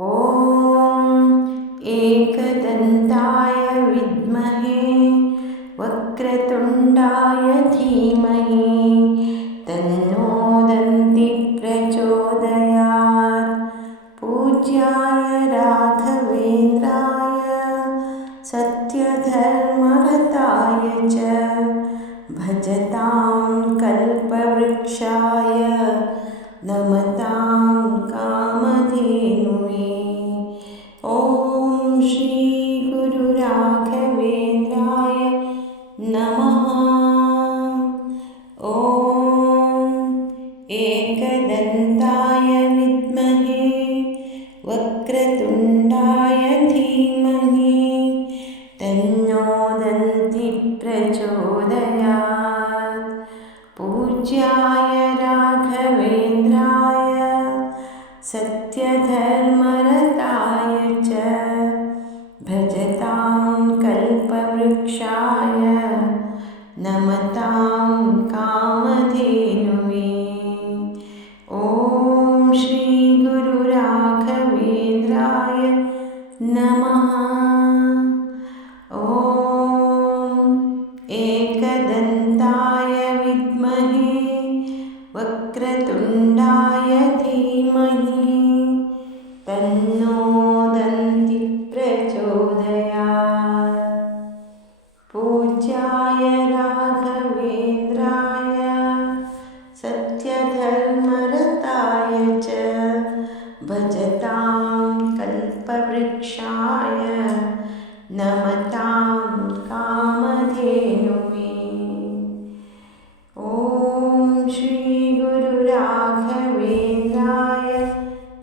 ॐ एकदन्ताय विद्महे वक्रतुण्डाय धीमहि तन्नो दन्ति प्रचोदयात्। पूज्याय राघवेन्द्राय सत्यधर्मरताय च भजतां कल्पवृक्षाय श्रीगुरुराघवेन्द्राय नमः। ॐ एकदन्ताय विद्महे वक्रतुण्डाय धीमहि तन्नो दन्ति प्रचोदयात् पूज्याय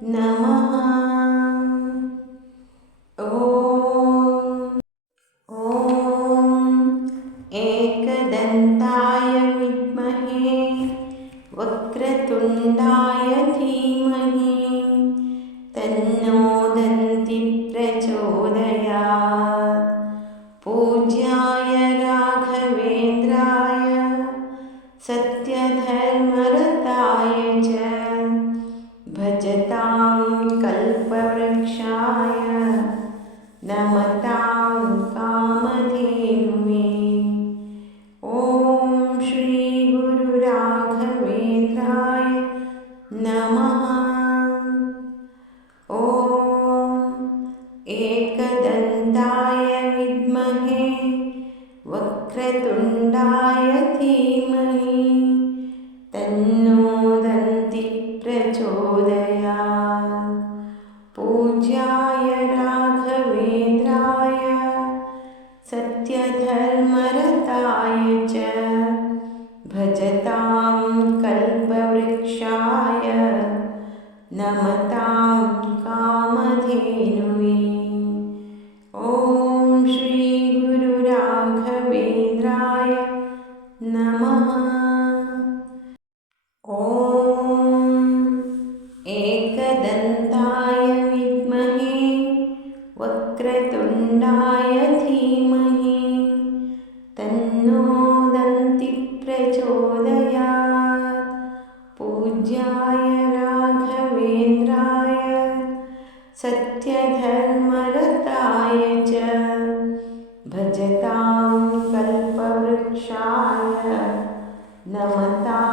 नमः। ॐ। एकदन्ताय विद्महे वक्रतुण्डाय धीमहि। तन्नो एकदन्ताय विद्महे, वक्रतुण्डाय धीमहि, तन्नो दन्ति प्रचोदयात्। पूज्याय राघवेन्द्राय, सत्यधर्मरताय च, भजतां कल्पवृक्षाय, नमतां कामधेनुवे प्रचोदयात् पूज्याय राघवेन्द्राय सत्यधर्मरताय च भजतां कल्पवृक्षाय नमतां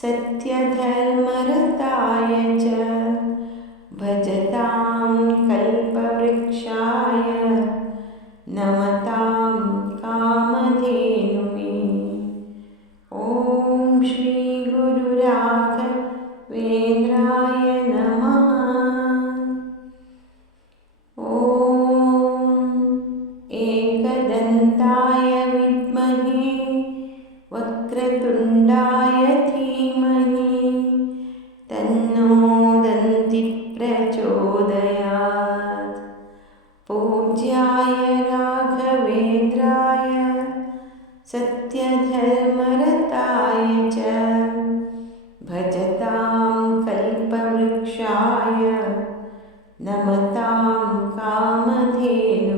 सत्यधर्मरताय च भजतां कल्पवृक्षाय नमतां कामधेनुवे ॐ श्रीगुरुराघवेन्द्र प्रचोदयात्। पूज्याय राघवेन्द्राय सत्यधर्मरताय च भजतां कल्पवृक्षाय नमतां कामधेनु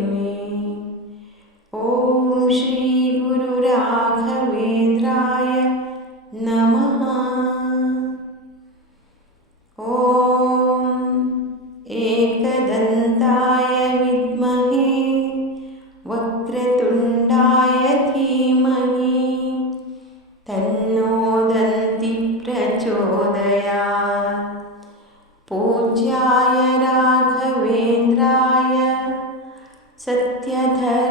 पूज्याय राघवेन्द्राय सत्यधर्मरताय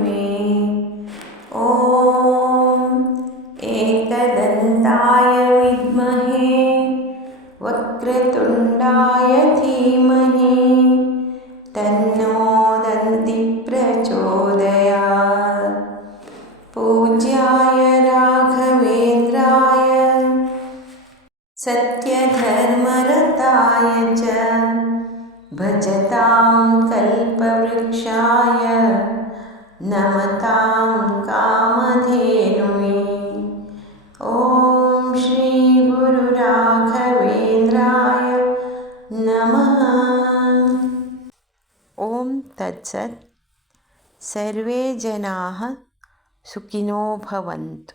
पूज्याय राघवेन्द्राय। सत्यधर्मरताय च। भजतां कल्पवृक्षाय। नमतां कामधेनुवे ॐ श्रीगुरुराघवेन्द्राय नमः। ॐ तत्सत्। सर्वे जनाः सुखिनो भवन्तु